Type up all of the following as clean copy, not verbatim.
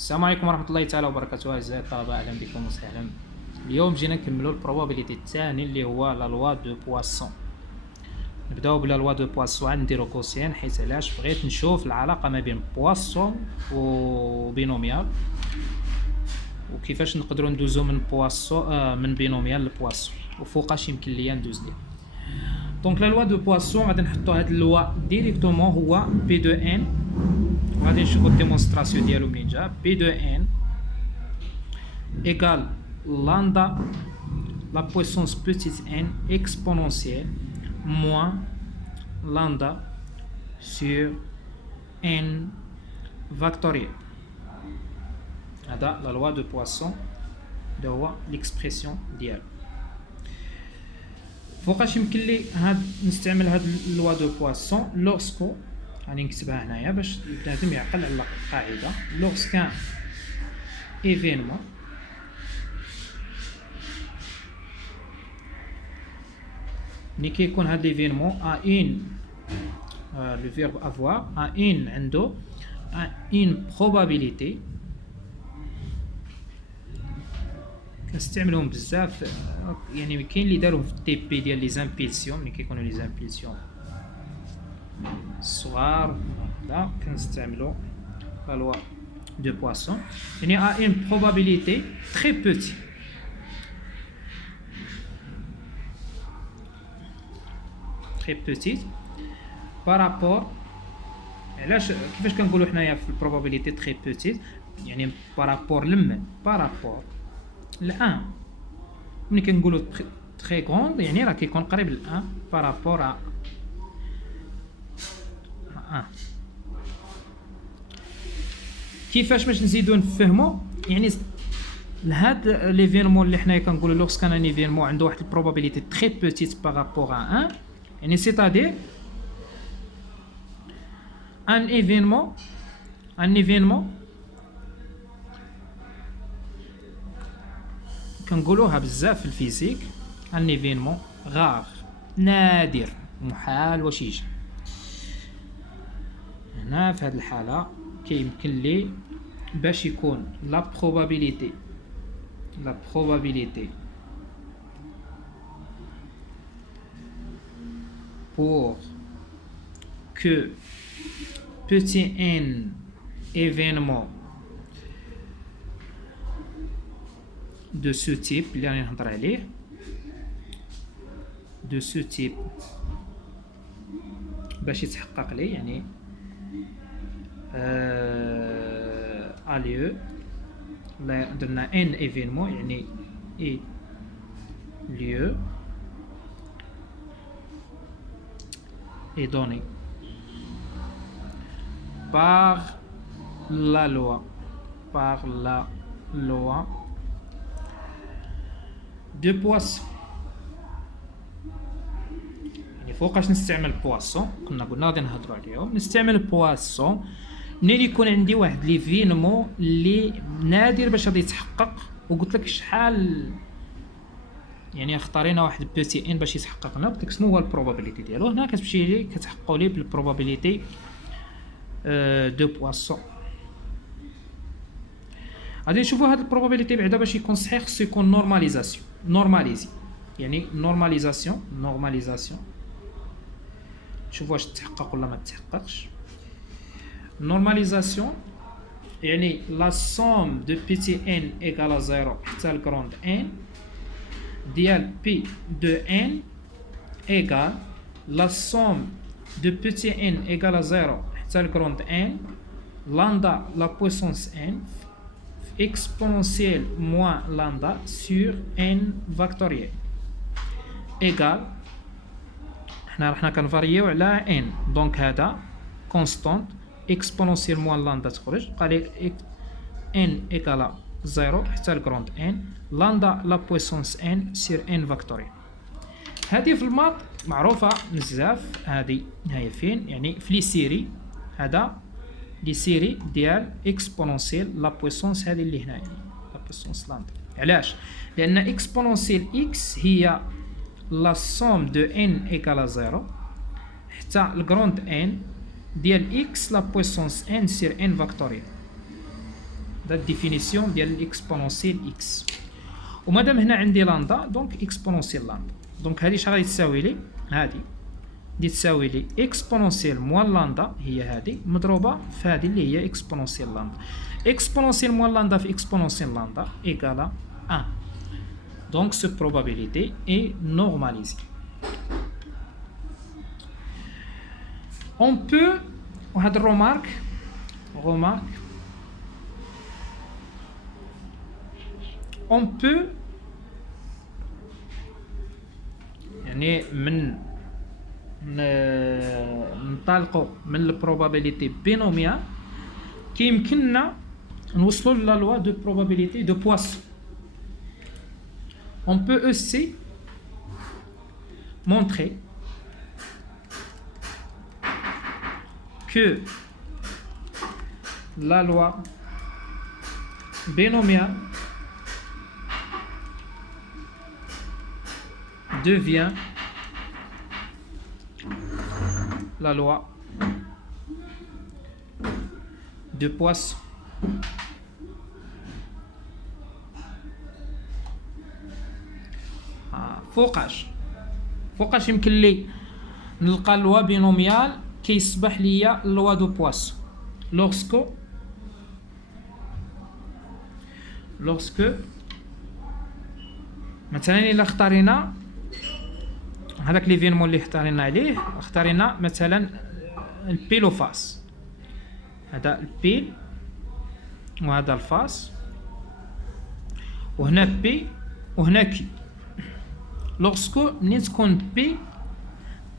السلام عليكم ورحمة الله تعالى وبركاته. أعزائي الطلبة، أهلا بكم وسهلا. اليوم جينا نكملوا البروبابيليتي الثاني اللي هو لا لوا دو بواسون. نبداو بلا لوا دو بواسون، نديرو كوسين حيت علاش بغيت نشوف العلاقة ما بين بواسون و بينوميال وكيفاش نقدروا ندوزو من بواسون من بينوميال لبواسون وفوقاش يمكن ليا ندوز ليه. دونك لا لوا دو بواسون غادي نحطو هاد اللوا ديريكتومون هو بي دو ان، غادي نشوفو الديمونستراسيون ديالو منين جا. بي دو ان égale lambda la puissance petite n exponentielle moins lambda sur n factoriel. هذا la loi de Poisson ده هو l'expression ديالو. فوقاش يمكن لي نستعمل هاد لوا دو بواسون لوغسكو، غادي نكتبها هنايا باش بنادم يعقل على القاعده. لوغسكان ايفينمون ملي كيكون هاد ليفينمون ا اون لو فيرب افوار ا اون عنده اون بروبابيليتي، كنستعملوهم بزاف. يعني كاين اللي داروهم في التي بي ديال لي زامبيلسيون، ملي كيكونوا لي زامبيلسيون الصغار هكذا كنستعملو لا لوا دو بواسون. يعني ا اون بروبابيليتي تري بوتي، تري بوتيت بارابور. علاش كيفاش كنقولوا حنايا في البروبابيليتي تري بوتيت؟ يعني بارابور لمن بارابور الان. ملي كنقولوا تري غروند يعني راه كيكون قريب للان بارابور ا كيفاش باش نزيدو نفهمو؟ يعني لهاد ليفينمون اللي حنايا كنقولوا لوغس كان ان ايفينمون عنده واحد البروبابيليتي تري بوتيت بارابور ا 1، يعني سيتادير ان ايفينمون كنقولوها بزاف في الفيزيك، ان ايفينمون غار نادر محال واش يجي. هنا في هذه الحالة كيمكن لي باش يكون لا probabilité pour que petit n événement de ce type اللي راني نهضر عليه de ce type باش يتحقق لي، يعني a lieu درنا n événement يعني et lieu est donné par la loi de Poisson. يعني فوقاش نستعمل بواسون؟ قلنا غادي نهضروا عليهم. نستعمل بواسون منين يكون عندي واحد ليفينمون اللي نادر باش غادي يتحقق، وقلت لك شحال يعني اختارينا واحد بوتي ان باش يتحقق لنا. قلت لك شنو هو البروبابيليتي ديالو. هنا كتمشي لي كتحققوا لي بالبروبابيليتي دو بواسون. غادي نشوفوا هاد البروبابيليتي بعدا باش يكون صحيح خصو يكون نورماليزي، يعني نورماليزاسيون نشوفوا واش تحقق ولا ما تحققش. نورماليزاسيون يعني لا سوم دو بيتي ان ايكال 0 حتى الكروند ان ديال بي دو ان ايكال لا سوم دو بيتي ان ايكال 0 حتى الكروند ان لامدا لا بويسونس ان exponentielle moins lambda sur n factoriel égal. حنا كنفاريو على n، دونك هذا كونستانت exponentielle moins lambda تخرج بقى لي n égal 0 حتى الكروند n lambda la puissance n sur n factoriel. هذه في الماط معروفه بزاف. هذه هي فين؟ يعني في لي سيري، هذا لي سيري ديال اكسبونونسيال لا بويسونس هذه اللي هنا، يعني لا بويسونس لامدا. علاش؟ لان اكسبونونسيال اكس هي لا سوم دو ان ايكال 0 حتى الكروند ان ديال اكس لا بويسونس ان سير ان فاكتوريال. هذا الديفينيسيون ديال الاكسبونونسيال اكس. ومادام هنا عندي لاندا دونك اكسبونونسيال لاندا، دونك هذه اش غادي تساوي لي؟ هذه دي تساوي لي اكسبونونسيال موان لاندا هي هذه مضروبه في هذه اللي هي اكسبونونسيال لاندا. اكسبونونسيال موان لاندا في اكسبونونسيال لاندا ايكالا 1. دونك سو probabilité est normalisée. On peut وهاد الرومارك on peut يعني من ننطلقوا من البروبابيليتي بينوميال كيمكننا نوصلوا لا لوا دو probabilité de Poisson. On peut aussi montrer que la loi binomiale devient la loi de Poisson. فوقاش يمكن لي نلقى لوا بينوميال كيصبح ليا لوا دو بواسون لوغسكو مثلا الا اختارينا هذاك ليفينمون اللي اختارينا عليه، اختارينا مثلا البيل وفاس، هذا البيل وهذا الفاس، وهنا بي وهنا كي. لوغسكو منين تكون بي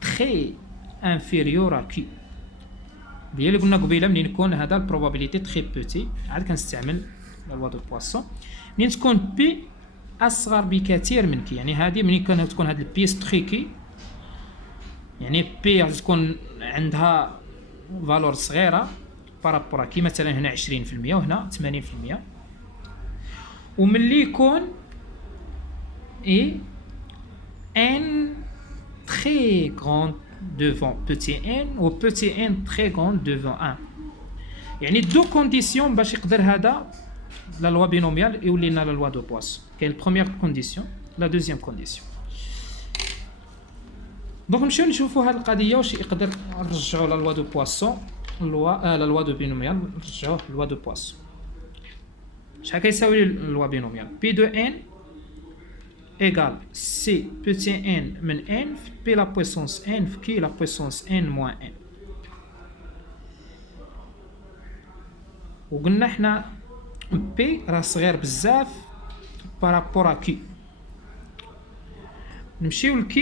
تري انفيريور ا كي، هي اللي قلنا قبيله منين يكون هذا البروبابيليتي تري بوتي، عاد كنستعمل لا لوا دو بواسون. منين تكون بي اصغر بكثير من كي، يعني هذه منين تكون هذه البيس تري كي، يعني بي غادي تكون عندها فالور صغيره بارابور كي، مثلا هنا 20% وهنا 80%. وملي يكون اي n très grande devant petit n و petit n très grande devant 1، يعني دو كونديسيون باش يقدر هذا لا لوا بينوميال يولي لنا لا لوا دو بواسون. كاين البروميير كونديسيون لا دوزيام كونديسيون. دونك نمشيو نشوفوا هذه القضيه واش يقدر نرجعوا لا لوا دو بواسون لا لوا دو بينوميال نرجعوه لوا دو بواسون. شحال كيساوي لوا بينوميال؟ بي دو ان égale C petit n من n في P la puissance n في Q la puissance n moins n. وقلنا حنا P راه صغير بزاف بارابور ا Q. نمشيو ل Q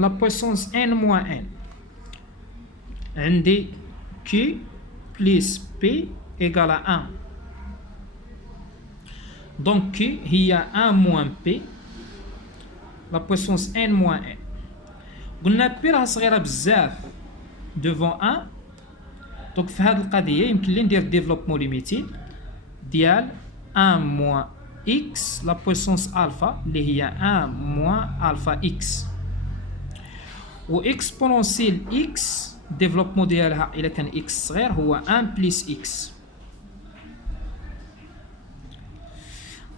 la puissance n moins n، عندي Q plus P égale à 1. Donc Q هي 1 moins P la puissance n moins n. قلنا P راه صغيرة بزاف devant 1، دونك في هذه القضية يمكن لي ندير ديفلوبمون ليميتي ديال 1 moins x la puissance alpha اللي هي 1 moins alpha x، و exponentiel x ديفلوبمون ديالها إلا كان x صغير هو 1 plus x.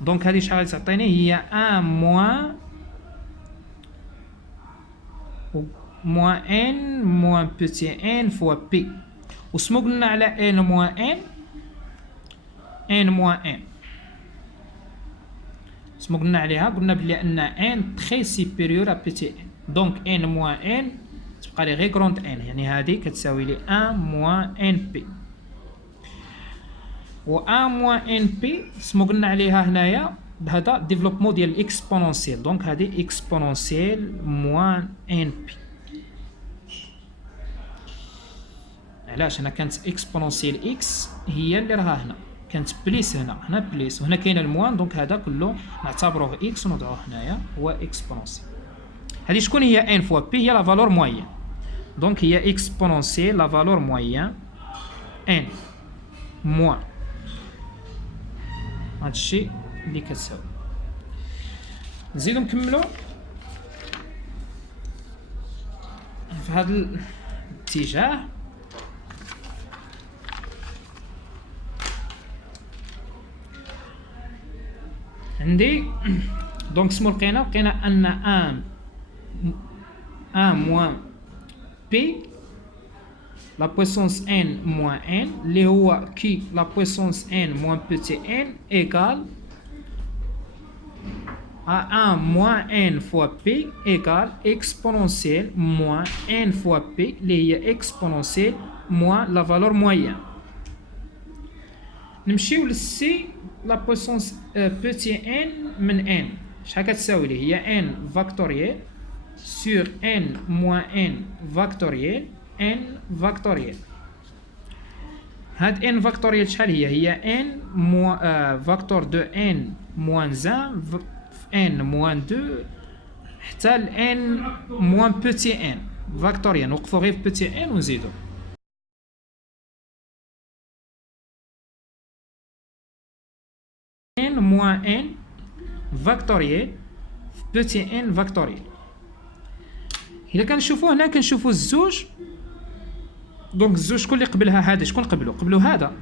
دونك هذه شحال تعطيني؟ هي 1 moins n moins petit n fois p. وسمو قلنا على n moins n سمو قلنا عليها، قلنا بلي ان n très supérieur à petit n. دونك n moins n تبقى لي غير grande n، يعني هذه كتساوي لي 1 moins np. و 1 moins np سمو قلنا عليها هنايا هذا ديفلوبمون ديال الاكسبونونسيال، دونك هذه اكسبونونسيال موان np. علاش؟ هنا كانت اكسبونونسيال اكس هي اللي راها هنا، كانت بليس هنا بليس، وهنا كاين الموان، دونك هذا كله نعتبروه اكس ونضعوه هنايا هو اكسبونونسيال. هذه شكون هي ان فوا بي؟ هي لا فالور موين، دونك هي اكسبونونسيال لا فالور موين ان موان هادشي اللي كتساوي. نزيدو نكملو في هذا الاتجاه. عندي دونك سمو لقينا ان 1 موان بي لا بويسونس n موان n اللي هو كي لا بويسونس n موان بوتي n ايكال à 1 moins n fois p égale exponentielle moins n fois p اللي هي exponentielle moins la valeur moyenne. نمشيو للسي لا بويسونس بوتي n من n شحال كتساوي لي هي n فاكتوريال sur n moins n فاكتوريال n فاكتوريال. هاد n فاكتوريال شحال هي n فاكتور دو n moins 1 n moins 2 حتى ل n moins petit n فاكتوريال. نوقفو غير في petit n ونزيدو n moins n فاكتوريال في petit n فاكتوريال. إلا كنشوفو هنا كنشوفو الزوج دونك الزوج شكون اللي قبلها هذا شكون قبلو هذا.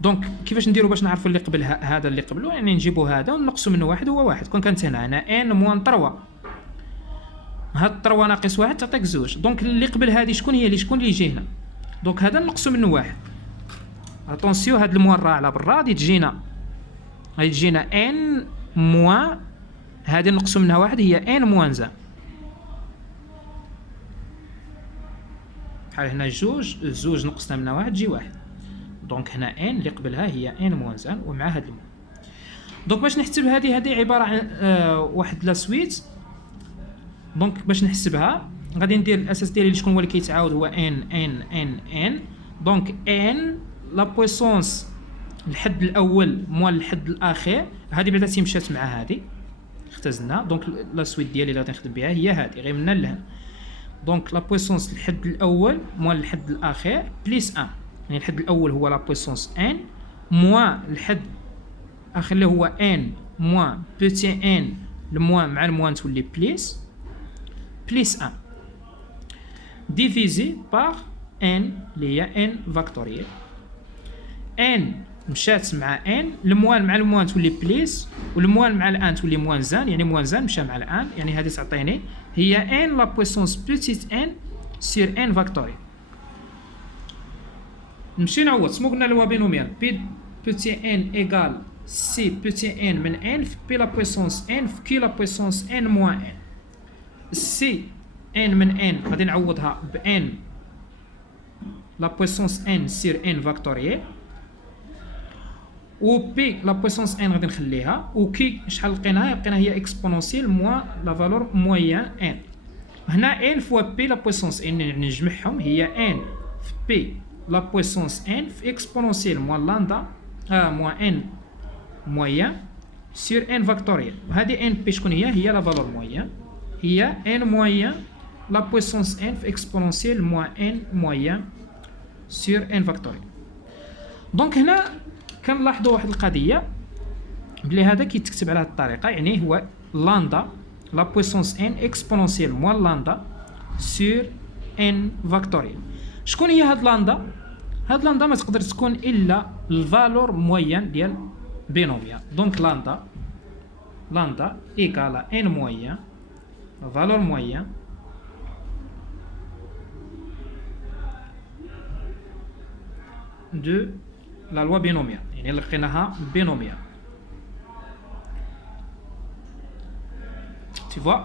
دونك كيفاش نديرو باش نعرفو اللي قبل هذا اللي قبلو يعني نجيبو هذا ونقصو منه واحد هو واحد. كون كانت هنا ان موان 3 هاد 3 ناقص واحد تعطيك زوج. دونك اللي قبل هادي شكون هي شكون اللي يجي هنا. دونك هذا نقصو منه واحد. اتونسيو هاد الموان راه على برا غادي تجينا ان موان هادي نقصو منها واحد هي ان موان زان. بحال هنا جوج نقصنا منها واحد تجي واحد. دونك هنا ان اللي قبلها هي ان موان زان ومع هاد الموان. دونك باش نحسب هذه عباره عن واحد لا سويت. دونك باش نحسبها غادي ندير الاساس ديالي شكون هو اللي كيتعاود هو ان. دونك ان لا بويسونس الحد الاول موال الحد الاخير. هذه بعدا مشات مع هذه اختزلنا. دونك لا سويت ديالي اللي غادي نخدم بها هي هذه غير من لهنا. دونك لا بويسونس الحد الاول موال الحد الاخير بليس 1 يعني الحد الاول هو لا بويسونس n موان الحد الاخر اللي هو n موان بوتي n الموان مع الموان تولي بليس 1 ديفيزي بار n اللي هي n فاكتوريال. n مشات مع n الموان مع الموان تولي بليس والموان مع الان تولي موان زان يعني موان زان مشى مع الان يعني هذه تعطيني هي n لا بويسونس بوتيت n سير n فاكتوريال. نمشي نعوض سمو قلنا لو بينوميال بي بوتي ان ايغال سي بوتي ان من ان في بي لا بويسونس ان في كي لا بويسونس ان موان ان. سي ان من ان غادي نعوضها ب ان لا بويسونس ان سير ان فاكتوريال و بي لا بويسونس ان غادي نخليها و كي شحال لقيناها هي اكسبونونسيال موان لا فالور مويان ان. هنا ان فوا بي لا بويسونس ان نجمعهم هي ان في بي la puissance n exponentielle moins lambda moins n moyen sur n factoriel. وهذه n بي شكون هي لا فالور موين هي n moyen la puissance n exponentielle moins n moyen sur n factoriel. دونك هنا كنلاحظوا واحد القضيه بلي هذا كيتكتب على هذه الطريقه يعني هو لامدا la puissance n exponentielle moins lambda sur n factoriel. شكون هي هاد لامدا؟ هاد لامدا ما تقدر تكون الا الفالور موين ديال بينوميال. دونك لامدا ايكال ان موين فالور موين دو لا لوا بينوميال يعني لقيناها بينوميال. Tu vois